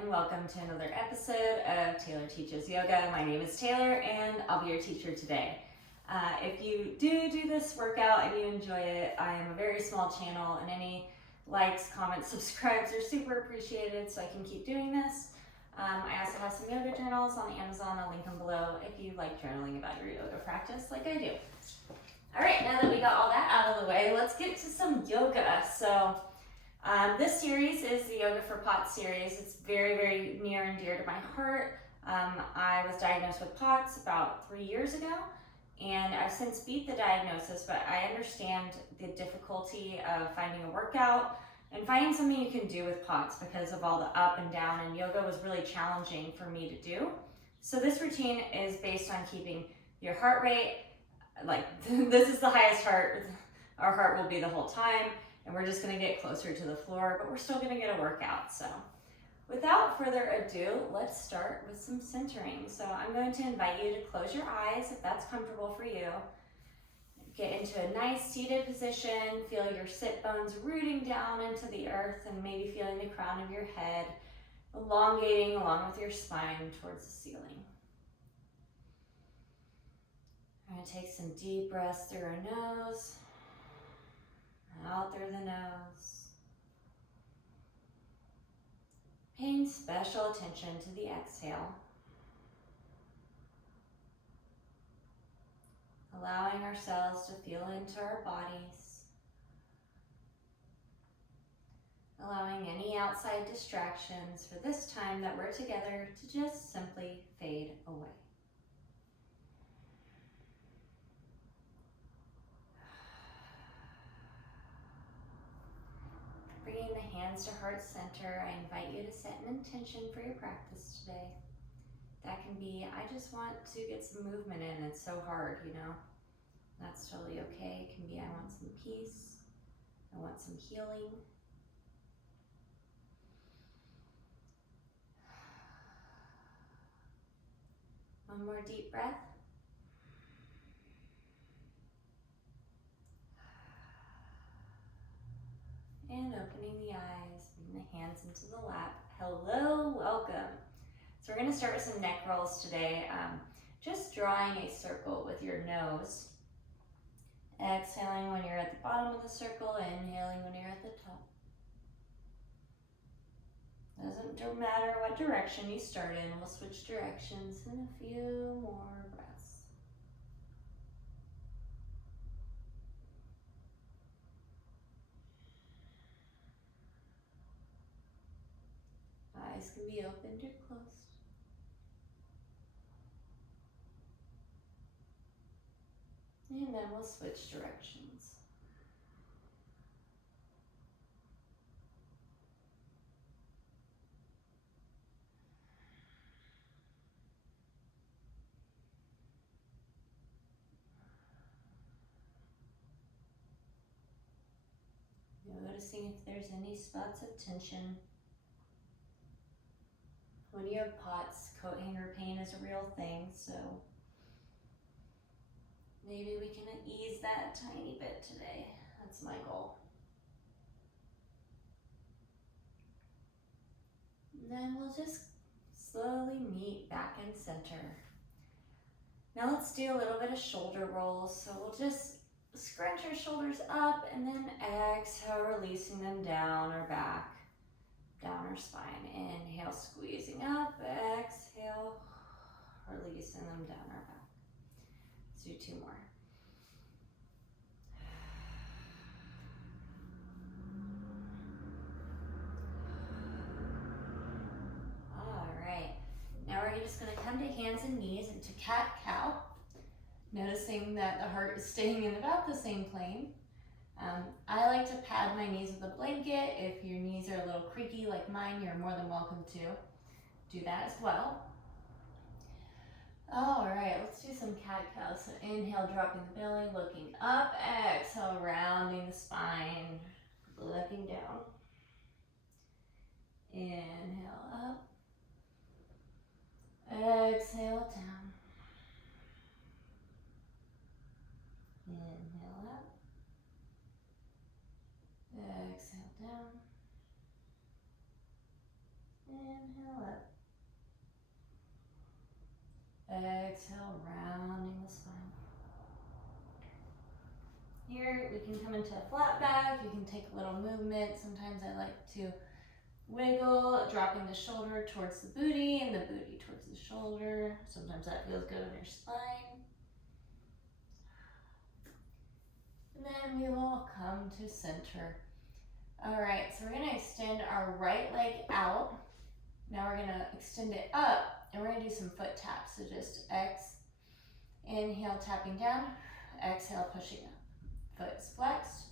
and welcome to another episode of Taylor Teaches Yoga. My name is Taylor and I'll be your teacher today. If you do this workout and you enjoy it, I am a very small channel and any likes, comments, subscribes are super appreciated so I can keep doing this. I also have some yoga journals on Amazon, I'll link them below if you like journaling about your yoga practice like I do. All right, now that we got all that out of the way, let's get to some yoga. So this series is the Yoga for POTS series. It's very, very near and dear to my heart. I was diagnosed with POTS about 3 years ago, and I've since beat the diagnosis, but I understand the difficulty of finding a workout and finding something you can do with POTS because of all the up and down, and yoga was really challenging for me to do. So this routine is based on keeping your heart rate, like this is the highest heart our heart will be the whole time, and we're just gonna get closer to the floor, but we're still gonna get a workout. So without further ado, let's start with some centering. So I'm going to invite you to close your eyes if that's comfortable for you. Get into a nice seated position, feel your sit bones rooting down into the earth and maybe feeling the crown of your head elongating along with your spine towards the ceiling. We're gonna take some deep breaths through our nose, out through the nose. Paying special attention to the exhale. Allowing ourselves to feel into our bodies. Allowing any outside distractions for this time that we're together to just simply fade away. Bringing the hands to heart center, I invite you to set an intention for your practice today. That can be, I just want to get some movement in. It's so hard, you know. That's totally okay. It can be, I want some peace. I want some healing. One more deep breath. And opening the eyes, bring the hands into the lap. Hello, welcome. So we're gonna start with some neck rolls today. Just drawing a circle with your nose. Exhaling when you're at the bottom of the circle, inhaling when you're at the top. Doesn't matter what direction you start in, we'll switch directions in a few more breaths. Eyes can be opened or closed. And then we'll switch directions. Noticing if there's any spots of tension. When you have POTS, coat hanger pain is a real thing, so maybe we can ease that a tiny bit today. That's my goal. And then we'll just slowly meet back in center. Now let's do a little bit of shoulder rolls. So we'll just scrunch our shoulders up and then exhale, releasing them down our back, down our spine. Inhale, squeezing up, exhale, releasing them down our back. Let's do two more. All right, now we're just gonna come to hands and knees into cat-cow. Noticing that the heart is staying in about the same plane. I like to pad my knees with a blanket. If your knees are a little creaky like mine, you're more than welcome to do that as well. All right, let's do some cat-cow. So inhale, dropping the belly, looking up. Exhale, rounding the spine, looking down. Inhale up. Exhale down. Inhale up. Exhale down. Inhale Exhale, rounding the spine. Here, we can come into a flat back. You can take a little movement. Sometimes I like to wiggle, dropping the shoulder towards the booty and the booty towards the shoulder. Sometimes that feels good on your spine. And then we will come to center. All right, so we're gonna extend our right leg out. Now we're gonna extend it up, and we're gonna do some foot taps. So just inhale, tapping down, exhale, pushing up. Foot is flexed.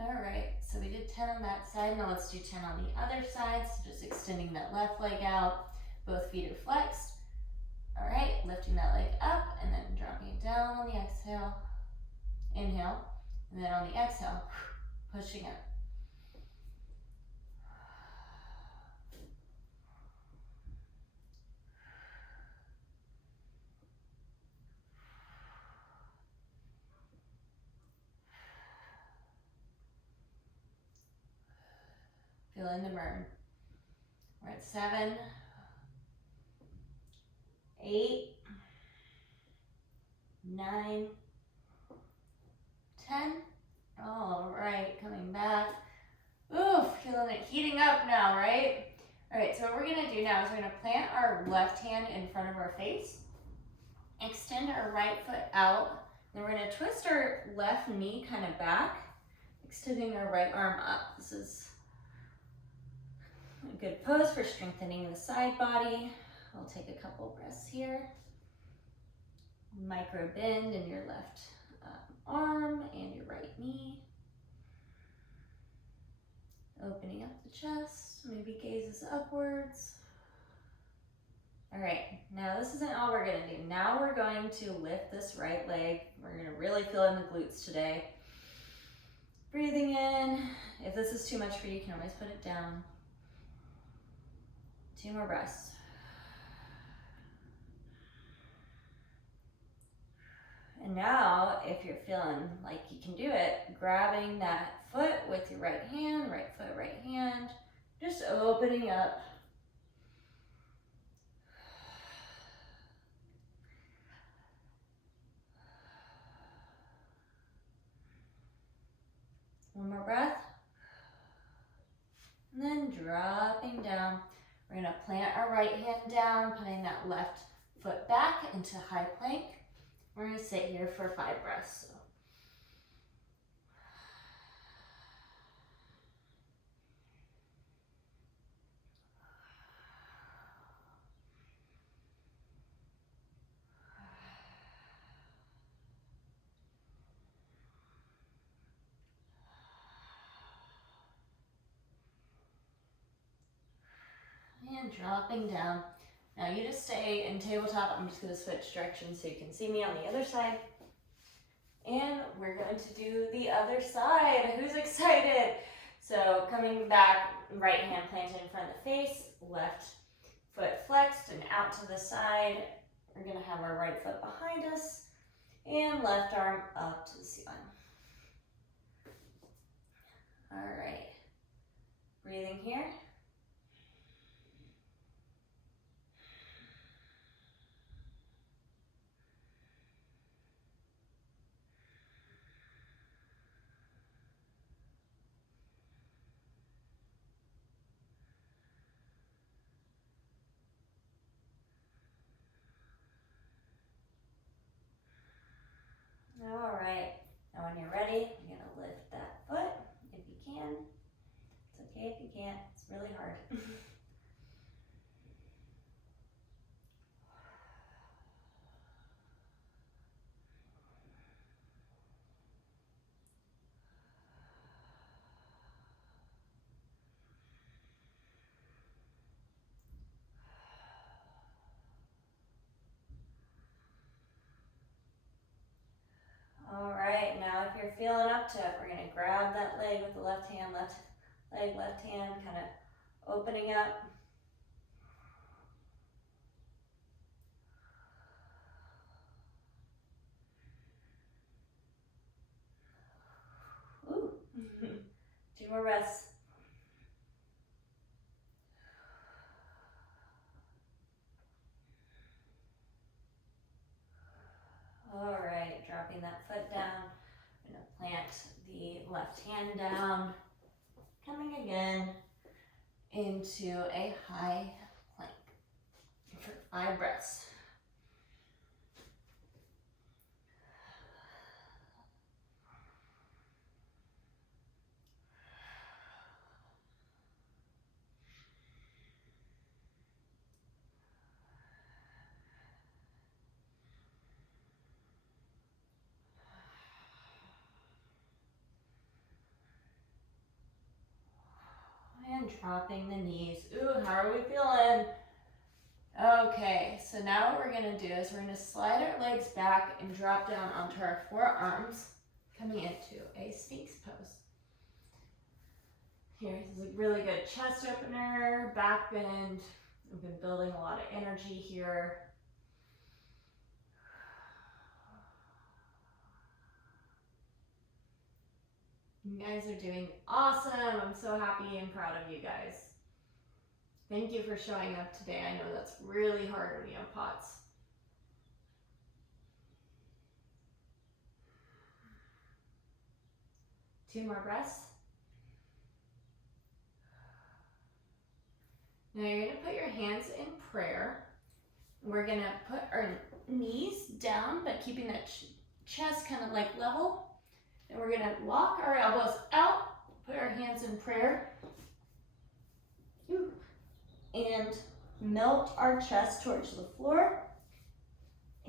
All right, so we did 10 on that side. Now let's do 10 on the other side. So just extending that left leg out. Both feet are flexed. All right, lifting that leg up and then dropping it down on the exhale. Inhale, and then on the exhale, pushing up. Feeling the burn. We're at 7, 8, 9, 10. All right, coming back. Ooh, feeling it heating up now, right? All right, so what we're gonna do now is we're gonna plant our left hand in front of our face, extend our right foot out, then we're gonna twist our left knee kind of back, extending our right arm up. This is a good pose for strengthening the side body. I'll take a couple breaths here. Micro bend in your left arm and your right knee. Opening up the chest, maybe gazes upwards. All right, now this isn't all we're gonna do. Now we're going to lift this right leg. We're gonna really feel in the glutes today. Breathing in. If this is too much for you, you can always put it down. 2 more breaths. And now, if you're feeling like you can do it, grabbing that foot with your right hand, right foot, right hand, just opening up. One more breath. And then dropping down. We're gonna plant our right hand down, putting that left foot back into high plank. We're gonna sit here for 5 breaths. And dropping down. Now you just stay in tabletop. I'm just gonna switch directions so you can see me on the other side. And we're going to do the other side. Who's excited? So coming back, right hand planted in front of the face, left foot flexed and out to the side. We're gonna have our right foot behind us and left arm up to the ceiling. All right, breathing here. All right, now when you're ready, you're gonna lift that foot if you can. It's okay if you can't, it's really hard. to, we're going to grab that leg with the left hand, left leg, left hand, kind of opening up. Ooh. 2 more breaths. All right, dropping that foot down. I'm going to plant the left hand down. Coming again into a high plank for 5 breaths. And dropping the knees. Ooh, how are we feeling? Okay, so now what we're going to do is we're going to slide our legs back and drop down onto our forearms, coming into a Sphinx pose. Here, this is a really good chest opener, back bend. We've been building a lot of energy here. You guys are doing awesome. I'm so happy and proud of you guys. Thank you for showing up today. I know that's really hard when you have POTS. Two more breaths. Now you're going to put your hands in prayer. We're going to put our knees down, but keeping that chest kind of like level. And we're going to walk our elbows out, put our hands in prayer, and melt our chest towards the floor.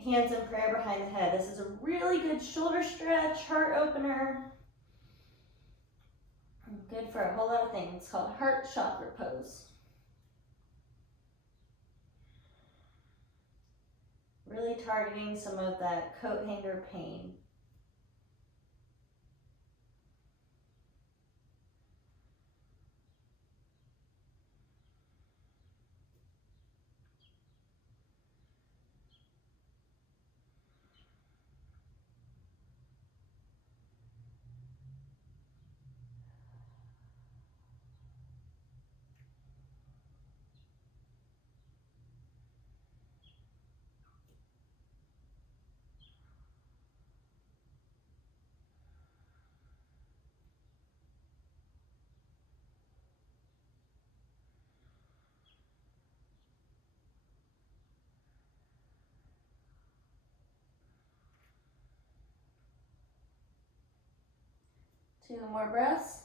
Hands in prayer behind the head. This is a really good shoulder stretch, heart opener. Good for a whole lot of things. It's called heart chakra pose. Really targeting some of that coat hanger pain. Two more breaths.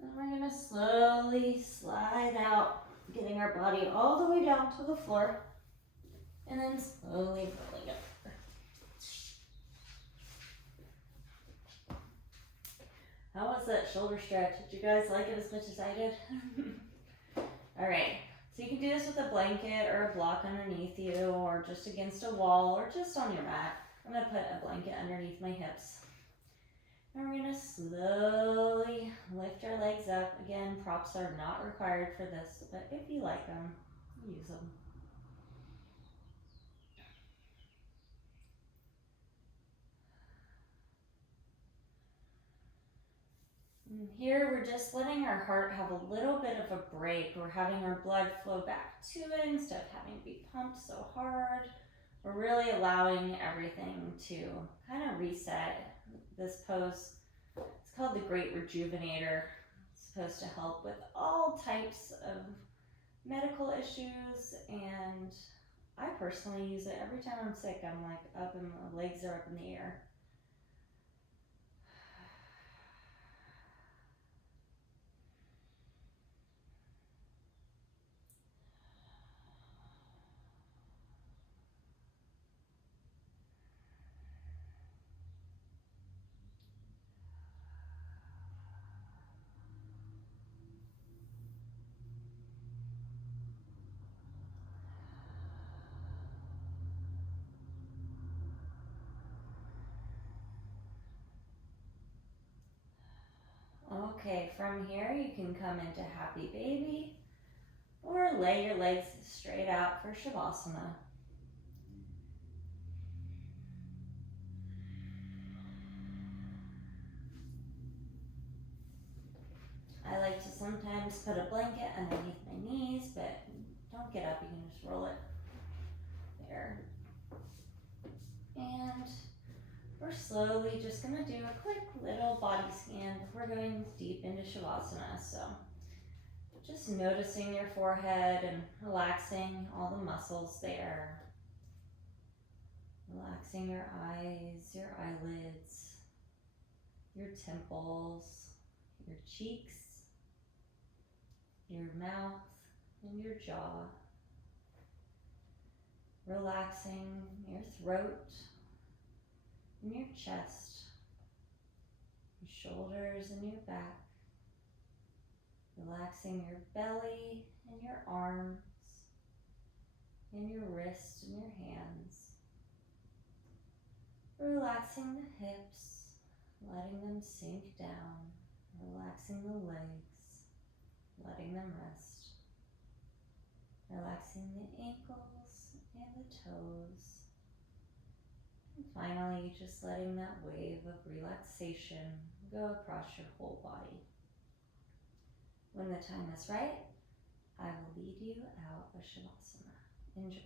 And we're going to slowly slide out, getting our body all the way down to the floor, and then slowly rolling up. How was that shoulder stretch? Did you guys like it as much as I did? All right. So you can do this with a blanket or a block underneath you, or just against a wall, or just on your mat. I'm going to put a blanket underneath my hips. And we're going to slowly lift our legs up. Again, props are not required for this, but if you like them, use them. And here we're just letting our heart have a little bit of a break. We're having our blood flow back to it instead of having to be pumped so hard. We're really allowing everything to kind of reset. This pose, it's called the Great Rejuvenator. It's supposed to help with all types of medical issues, and I personally use it every time I'm sick. I'm like up and my legs are up in the air. Okay, from here you can come into happy baby or lay your legs straight out for shavasana. I like to sometimes put a blanket underneath my knees, but don't get up, you can just roll it there. And we're slowly just gonna do a quick little body scan before going deep into shavasana. So just noticing your forehead and relaxing all the muscles there. Relaxing your eyes, your eyelids, your temples, your cheeks, your mouth, and your jaw. Relaxing your throat and your chest, your shoulders and your back. Relaxing your belly and your arms and your wrists and your hands. Relaxing the hips, letting them sink down. Relaxing the legs, letting them rest. Relaxing the ankles and the toes. And finally, just letting that wave of relaxation go across your whole body. When the time is right, I will lead you out of shavasana. Enjoy.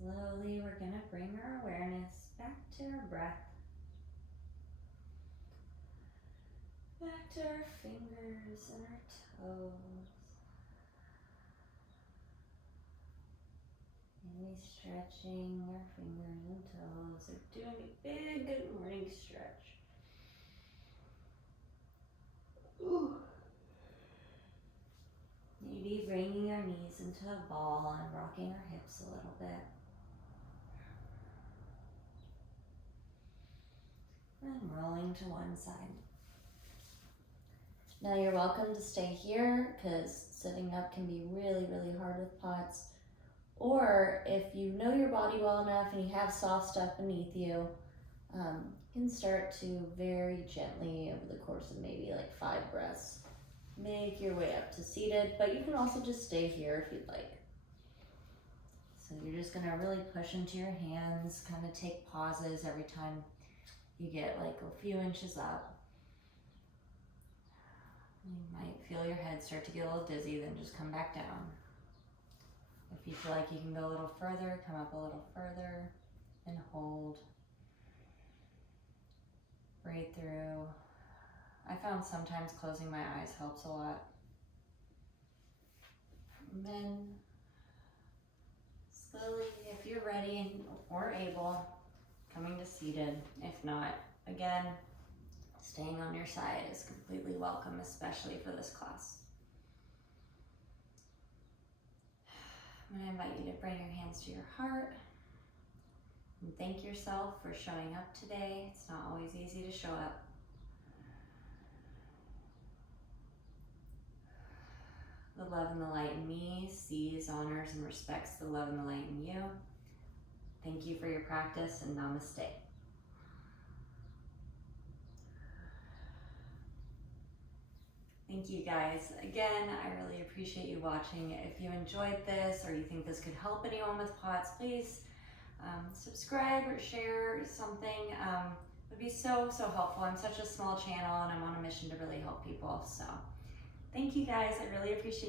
Slowly, we're going to bring our awareness back to our breath. Back to our fingers and our toes. Maybe stretching our fingers and toes, or doing a big good morning stretch. Ooh. Maybe bringing our knees into a ball and rocking our hips a little bit. And rolling to one side. Now you're welcome to stay here because sitting up can be really, really hard with POTS. Or if you know your body well enough and you have soft stuff beneath you, you can start to very gently over the course of maybe like 5 breaths, make your way up to seated, but you can also just stay here if you'd like. So you're just gonna really push into your hands, kind of take pauses every time you get like a few inches up. You might feel your head start to get a little dizzy, then just come back down. If you feel like you can go a little further, come up a little further and hold. Breathe through. I found sometimes closing my eyes helps a lot. And then slowly, if you're ready or able, coming to seated. If not, again, staying on your side is completely welcome, especially for this class. I'm going to invite you to bring your hands to your heart and thank yourself for showing up today. It's not always easy to show up. The love and the light in me sees, honors, and respects the love and the light in you. Thank you for your practice, and namaste. Thank you guys. Again, I really appreciate you watching. If you enjoyed this or you think this could help anyone with POTS, please subscribe or share something. It would be so, so helpful. I'm such a small channel and I'm on a mission to really help people. So thank you guys. I really appreciate